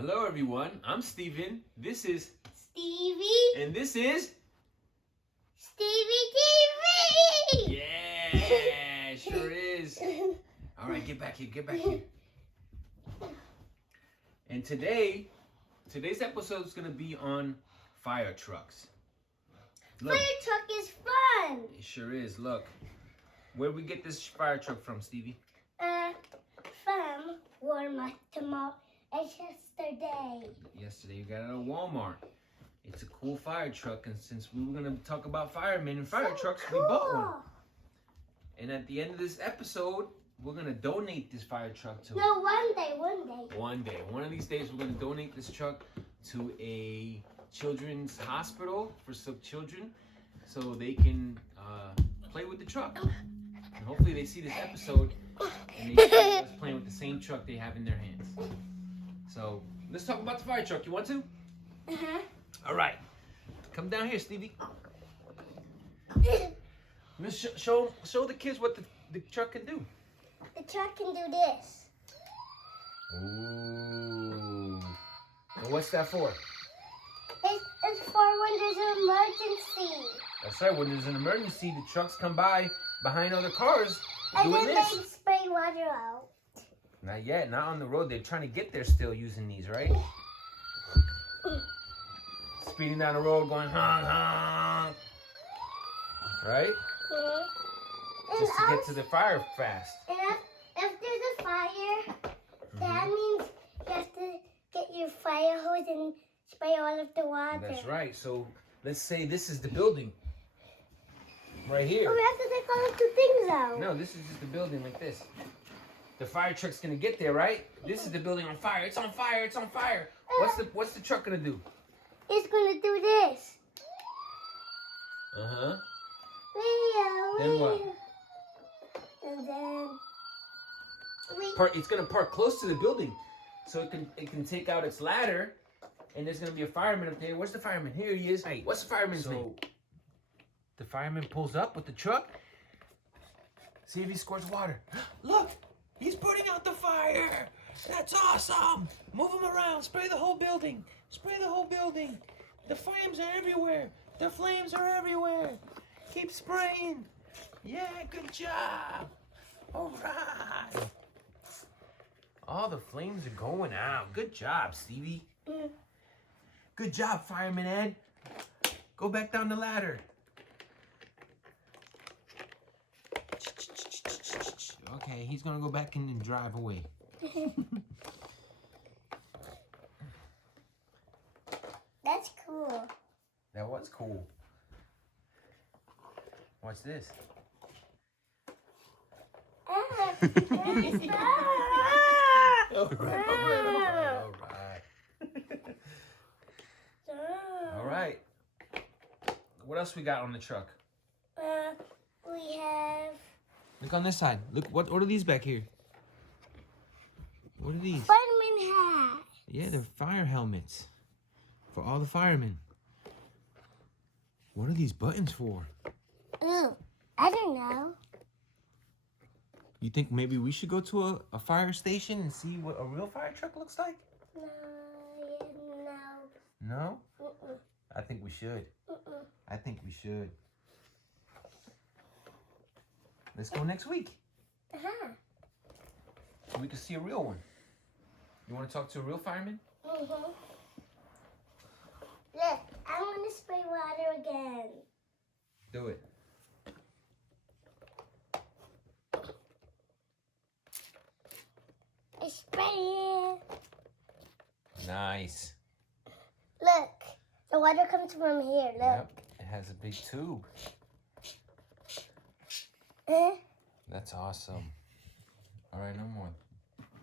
Hello everyone, I'm Steven. This is Stevie. And this is Stevie TV. Yeah, sure is. All right, get back here. And today's episode is going to be on fire trucks. Look, Fire truck is fun. it sure is. Look, where'd we get this fire truck from, Stevie? From Walmart tomorrow. It's yesterday. Yesterday you got it at Walmart. It's a cool fire truck, and since we were going to talk about firemen and fire trucks, we bought one. And at the end of this episode, we're going to donate this fire truck to... No, one day. One day. One of these days, we're going to donate this truck to a children's hospital for some children so they can play with the truck. And hopefully they see this episode and they see us playing with the same truck they have in their hands. So, let's talk about the fire truck. You want to? Uh-huh. All right. Come down here, Stevie. Let's show the kids what the truck can do. The truck can do this. Ooh. And what's that for? It's for when there's an emergency. That's right. When there's an emergency, the trucks come by behind other cars And doing then this. they spray water out. Not yet. Not on the road. They're trying to get there still using these, right? Speeding down the road going honk, honk. Right? Mm-hmm. Just to get to the fire fast. And if there's a fire, that means you have to get your fire hose and spray all of the water. That's right. So let's say this is the building. Right here. Oh, we have to take all of the things out. No, this is just the building like this. The fire truck's gonna get there, right? This is the building on fire. It's on fire. It's on fire. What's the truck gonna do? It's gonna do this. Uh-huh. Wheel. Then what? And then It's gonna park close to the building, so it can take out its ladder, and there's gonna be a fireman up there. Where's the fireman? Here he is. Hey, what's the fireman's name? The fireman pulls up with the truck. See if he squirts water. Look, he's putting out the fire. That's awesome. Move him around. Spray the whole building. Spray the whole building. The flames are everywhere. The flames are everywhere. Keep spraying. Yeah, good job. All right. All the flames are going out. Good job, Stevie. Good job, Fireman Ed. Go back down the ladder. Okay, he's gonna go back in and drive away. that's cool. That was cool. What's this? All right. What else we got on the truck? We have Look on this side. Look, what are these back here? What are these? fireman hat. Yeah, they're fire helmets for all the firemen. What are these buttons for? Ooh, I don't know. You think maybe we should go to a fire station and see what a real fire truck looks like? No. No? Mm-mm. I think we should. Mm-mm. I think we should. Let's go next week Uh-huh. so we can see a real one. You want to talk to a real fireman? Mm-hmm. Look, I'm gonna spray water again. Do it. It's spraying. Nice. Look, the water comes from here. Look. Yep. It has a big tube. That's awesome. All right, no more.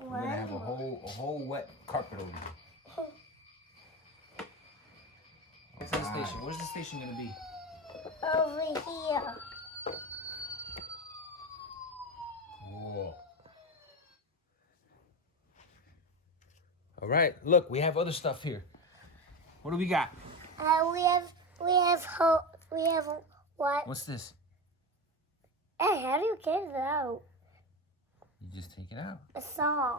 We're gonna have a whole wet carpet over here. What's the station? Where's the station gonna be? Over here. Cool. All right, look, we have other stuff here. What do we got? We have what? What's this? Hey, how do you get it out? You just take it out. A saw.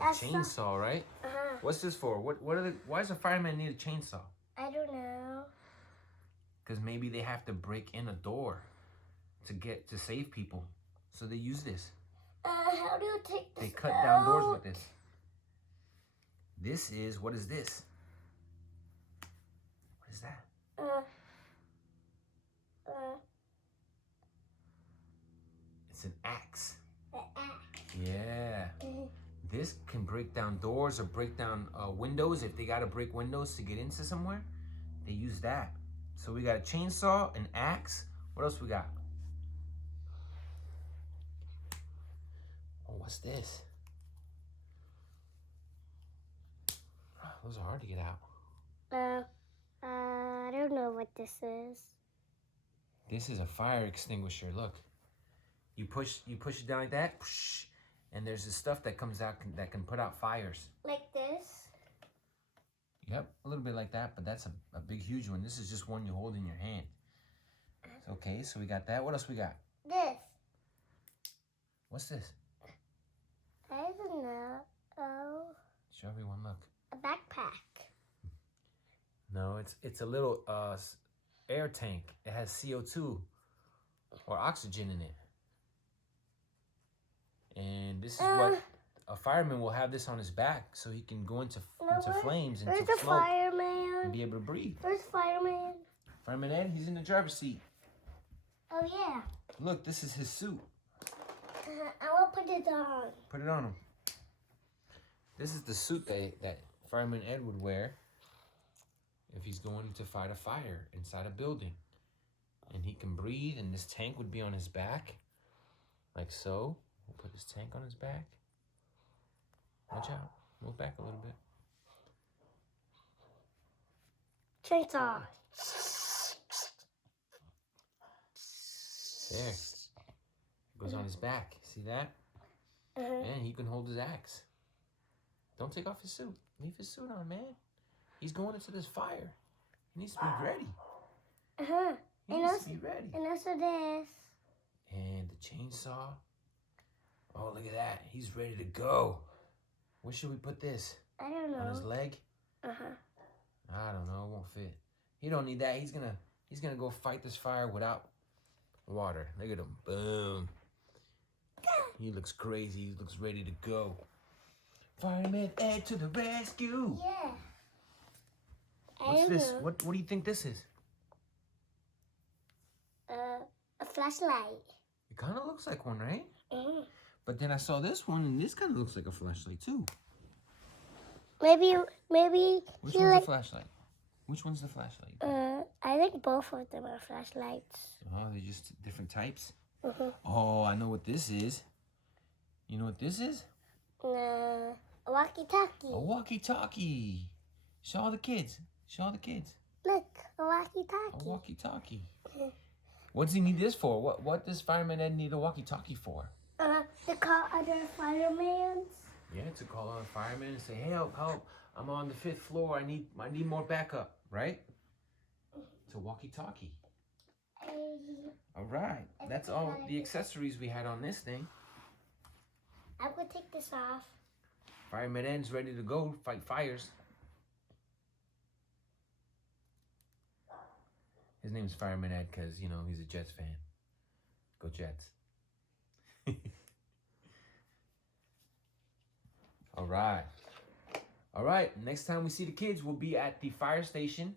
A chainsaw, right? Uh-huh. What's this for? Why does a fireman need a chainsaw? I don't know. Because maybe they have to break in a door to save people. So they use this. How do you take this They cut down doors with this. What is this? What is that? It's an axe. Yeah. This can break down doors or break down windows. If they got to break windows to get into somewhere, they use that. So we got a chainsaw, an axe. What else we got? Oh, what's this? Those are hard to get out. I don't know what this is. This is a fire extinguisher. Look, you push it down like that, and there's this stuff that comes out that can put out fires. Like this? Yep, a little bit like that, but that's a big, huge one. This is just one you hold in your hand. Okay, so we got that. What else we got? This. What's this? I don't know. Oh. Show everyone, look. A backpack. No, it's a little air tank. It has CO2 or oxygen in it. And this is what a fireman will have this on his back so he can go into flames, into Where's smoke, the fireman? and be able to breathe. Where's fireman? Fireman Ed, he's in the driver's seat. Oh, yeah. Look, this is his suit. I will put it on. Put it on him. This is the suit that Fireman Ed would wear if he's going to fight a fire inside a building. And he can breathe, and this tank would be on his back, like so. We'll put his tank on his back. Watch out. Move back a little bit. Chainsaw. There. It goes on his back. See that? And he can hold his axe. Don't take off his suit. Leave his suit on, man. He's going into this fire. He needs to be ready. He needs to be ready. And also this. And the chainsaw. Oh, look at that. He's ready to go. Where should we put this? I don't know. On his leg? I don't know. It won't fit. He don't need that. He's gonna go fight this fire without water. Look at him. Boom. He looks crazy. He looks ready to go. Fireman Ed to the rescue. Yeah. What's this? What do you think this is? A flashlight. It kind of looks like one, right? But then I saw this one, and this kind of looks like a flashlight too. Maybe. Which one's the flashlight? Which one's the flashlight? I think both of them are flashlights. Oh, they're just different types? Oh, I know what this is. You know what this is? A walkie-talkie. A walkie-talkie. Show all the kids. Show all the kids. Look, a walkie-talkie. A walkie-talkie. What does he need this for? What does Fireman Ed need a walkie-talkie for? To call other firemen. Yeah, to call other firemen and say, hey, help. I'm on the 5th floor. I need more backup, right? It's a walkie-talkie. All right. That's all the accessories we had on this thing. I'm going to take this off. Fireman Ed's ready to go fight fires. His name's Fireman Ed because, you know, he's a Jets fan. Go Jets. All right. All right. Next time we see the kids, we'll be at the fire station,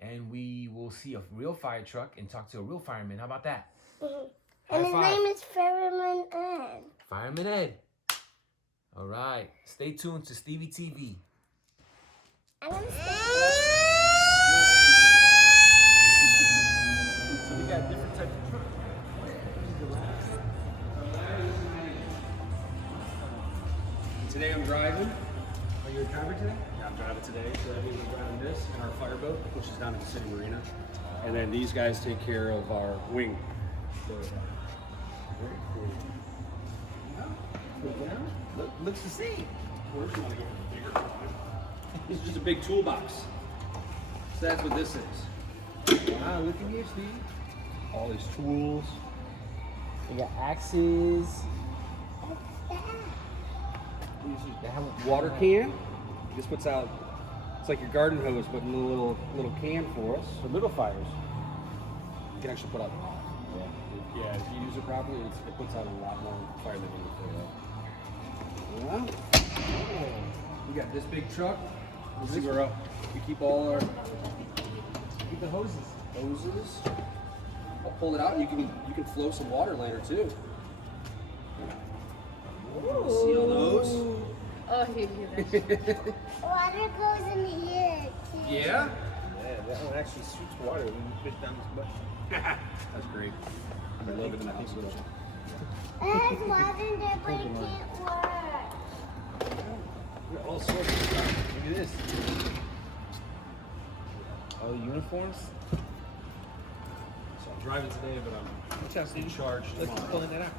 and we will see a real fire truck and talk to a real fireman. How about that? And his name is Fireman Ed. Fireman Ed. All right. Stay tuned to Stevie TV. I'm going to So we got different types of trucks. Today I'm driving. Are you a driver today? Yeah, I'm driving today. So that means I'm driving this and our fireboat, which is down at the city marina. And then these guys take care of our wing. So, very cool. Looks the same. We're just gonna go for the bigger one. This is just a big toolbox. So that's what this is. Wow, look at here, Steve. All these tools. We got axes. Water can. This puts out, it's like your garden hose, but in a little can for us. For little fires. You can actually put out a lot. Yeah, if you use it properly, it puts out a lot more fire than anything. Yeah. We got this big truck. We'll see where we keep all our The hoses. I'll pull it out. You can flow some water later too. See all those? Oh, he did. Water goes in here too. Yeah. Yeah, that one actually shoots water when you fish down this butt. That's great. I love it in the house. It has water in there, but it can't work. All sorts of stuff. Look at this. All the uniforms. So I'm driving today, but I'm Watch out, in Stevie. charge Look, he's tomorrow. pulling that out.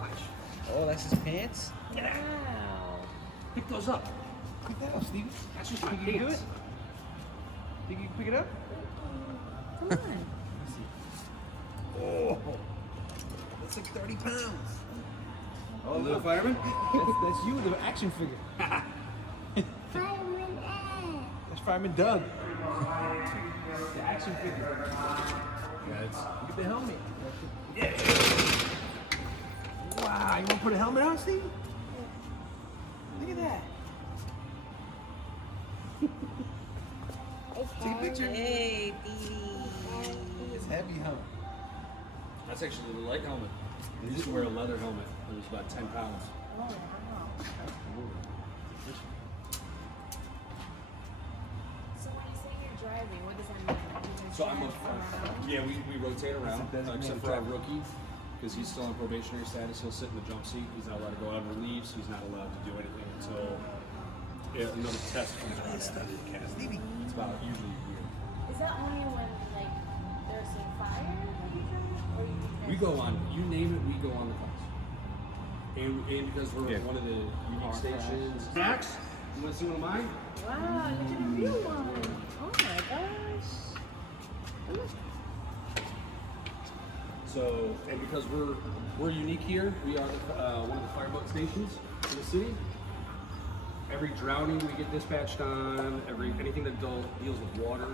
Watch. Oh, that's his pants? Wow. Pick those up. Pick that up, Stevie. That's just my Think you can do pants. it? Think you can pick it up? Come on. Oh, that's like 30 pounds. Oh, little fireman. That's you, the action figure. Fireman Ed. That's Fireman Doug. The action figure. Yeah, it's Look at the helmet. Yeah. Wow, you want to put a helmet on, Stevie? Look at that. It's Take a picture. Hey, Stevie. It's heavy, huh? That's actually the light helmet. We used to wear a leather helmet. It was about 10 pounds. Oh, wow. So when you say you're driving, what does that mean? Like, you just So I'm drive around? yeah, we rotate around, It's a designated except for our driver. rookie, because he's still on probationary status. He'll sit in the jump seat. He's not allowed to go out on leaves. He's not allowed to do anything until another test comes around. It's about usually a year. Is that only when, like, there's a fire that you drive? Or you We go on, you name it, we go on the class. And because we're Yeah. one of the unique stations. Max, you want to see one of mine? Wow, look at the real one. Oh my gosh. So, and because we're unique here, we are one of the fireboat stations in the city. Every drowning we get dispatched on, anything that deals with water,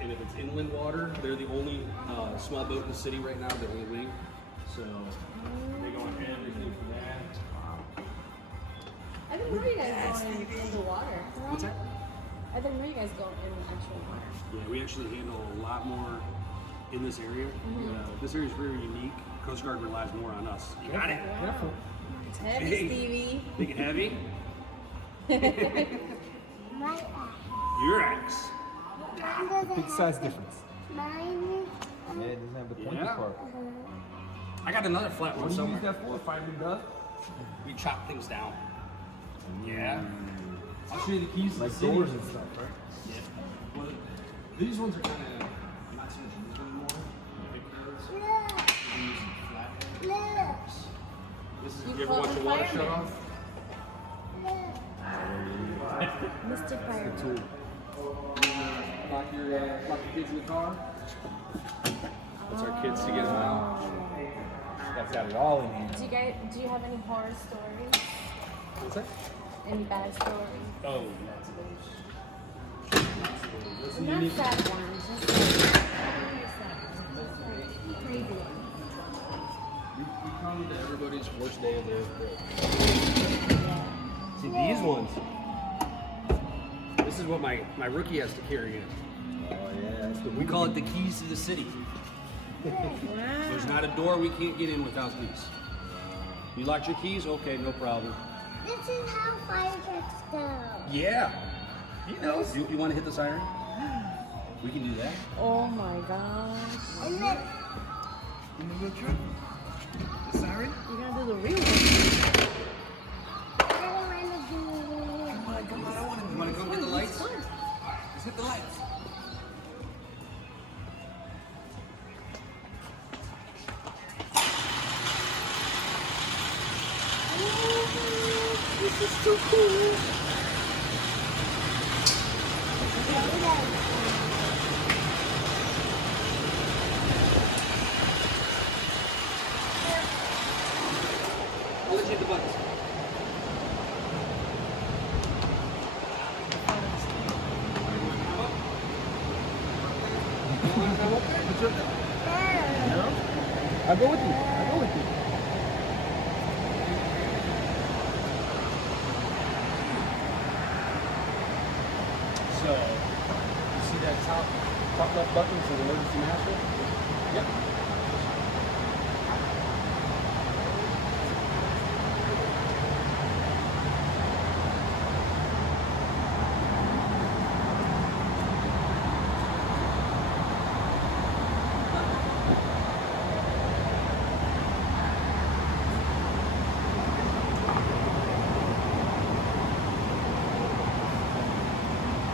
and if it's inland water, they're the only small boat in the city right now, the only wing. So they go on everything from that. I didn't know you guys go in the water. What's that? I didn't know you guys go in actual water. Yeah, we actually handle a lot more in this area. This area is very unique. Coast Guard relies more on us. You got it. Careful. It's heavy, Hey. Stevie. Big and heavy. My eye. Your ex. Mine doesn't Big have size the- difference. Mine. Yeah, it doesn't have the pointy Yeah. part. I got another flat one What do you use somewhere. that for, Fireman Doug? We chop things down. Yeah. I'll show you the keys to Like the city. doors and stuff, right? Yeah. Well, these ones are kind of not so much used anymore. Big curves. Look. I'm using flat head. Look. This is, You you ever call watch the the water shut fireman. off? Look. Mr. Fire. Tool. Lock your kids in the car. That's our kids to get them out. That's got it all in here. Do you have any horror stories? What's that? Any bad stories? Oh, lots of those. That's the Not unique. sad ones. Just like crazy ones. We come to everybody's worst day of their career. Yeah. See these ones. This is what my rookie has to carry in. Oh, yeah, that's the We call it the keys to the city. Wow. There's not a door we can't get in without these. You locked your keys? Okay, no problem. This is how fire trucks go. Yeah. He knows. You want to hit the siren? We can do that. Oh my gosh. And then In the real truck? The siren? You're gonna do the real one. I don't want to do. Come on, I want to You want to come get the lights? Let's hit the lights. This is so cool. I'll let you hit the buttons. took it? No? I'll go with you. I'll go with you. So, you see that top left button for the emergency master? Yep.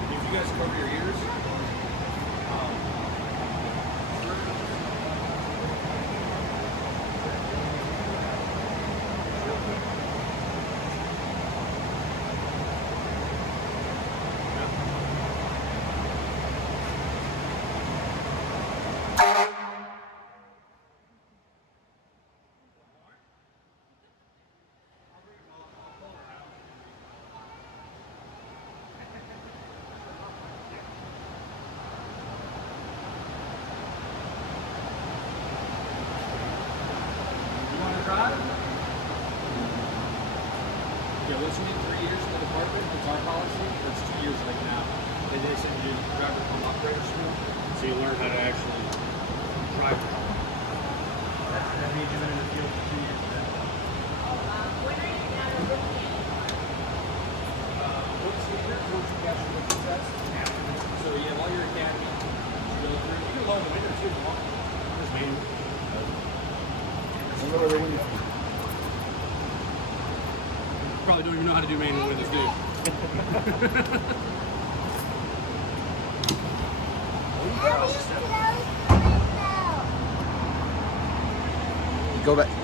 If you guys cover your ears, yeah, once you get 3 years in the department, it's our policy, it's 2 years right now. And they send you driver from operator school, so you learn how to actually drive. That means you've been in the field for 2 years then. When are you now looking? Once you pass your written test, so you have all your academy, you go through, you can load the window too, if you want. Just manual. Probably don't even know how to do manual windows, do you?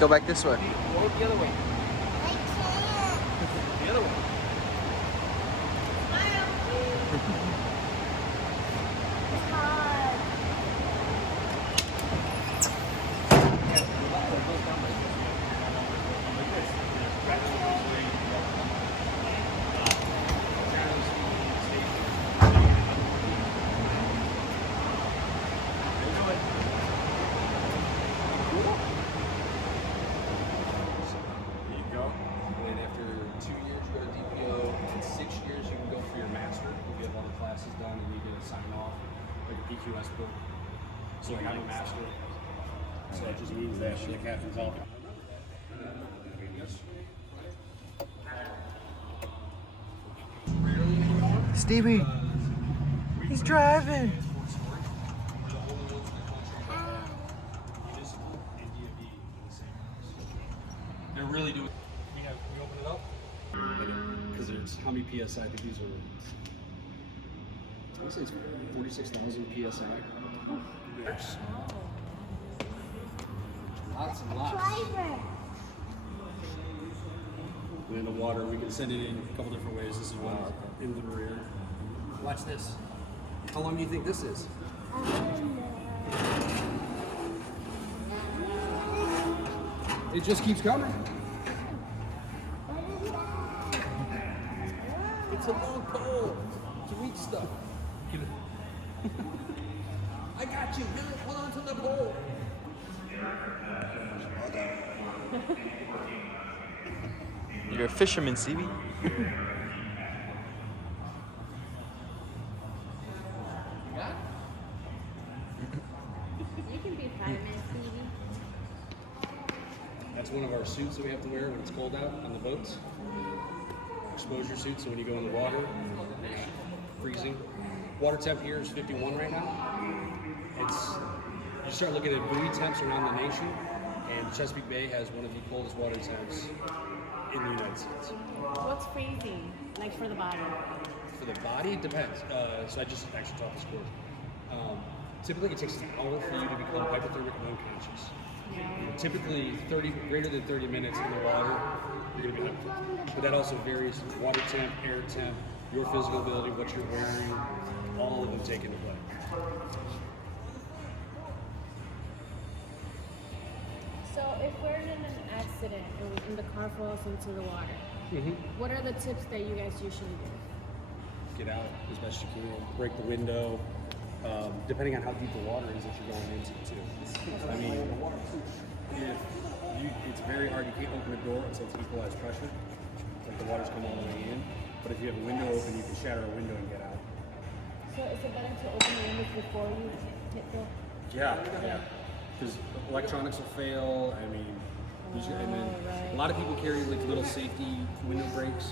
Go back this way. Go the other way. The other way. There you go. And then after 2 years, you go to DPO. In 6 years, you can go for your master. You have all the classes done, and you get a sign off, like a PQS book. So like, I'm a master. So that just means that the captain's off. Stevie, he's driving. They're really doing. We open it up because there's how many PSI? I think these are. I would say it's 46,000 PSI. Lots and lots. And then the water, we can send it in a couple different ways. This is one in the rear. Watch this. How long do you think this is? It just keeps coming. It's a long pole to reach stuff. I got you. Hold on to the pole. You're a fisherman, Stevie. You can be fireman, Stevie. That's one of our suits that we have to wear when it's cold out on the boats. Exposure suit, so when you go in the water, freezing. Water temp here is 51 right now. You start looking at buoy temps around the nation, and Chesapeake Bay has one of the coldest water temps in the United States. What's freezing? Like for the body? For the body, it depends. So I just actually taught this course. Typically, it takes an hour for you to become hypothermic and unconscious. Typically, greater than 30 minutes in the water, you're going to be hypothermic. But that also varies: water temp, air temp, your physical ability, what you're wearing, all of them take into play. So if we're in an accident and the car falls into the water, what are the tips that you guys usually do? Get out as best you can. Break the window. depending on how deep the water is that you're going into too. I mean, it's very hard. You can't open the door until it's equalized pressure, like the water's come all the way in. But if you have a window open, you can shatter a window and get out. So is it better to open the windows before you hit the? Yeah. Because electronics will fail. I mean, and then a lot of people carry like little safety window brakes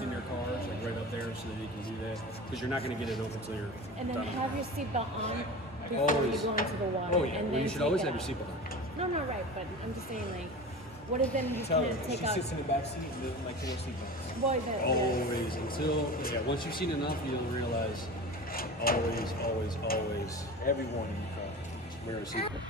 in their cars, like right up there, so that they can do that. Because you're not going to get it open until you're And then done. have your seatbelt on before Always. you go into the water. Oh yeah, And well, then you should take always it have your out. seatbelt on. No, not right, but I'm just saying, like, what if then you Tell her, can't take she out? sits in the back seat and doesn't like to wear seatbelts. Boy, that. Always until once you've seen enough, you'll realize always, everyone in the car wear a seatbelt.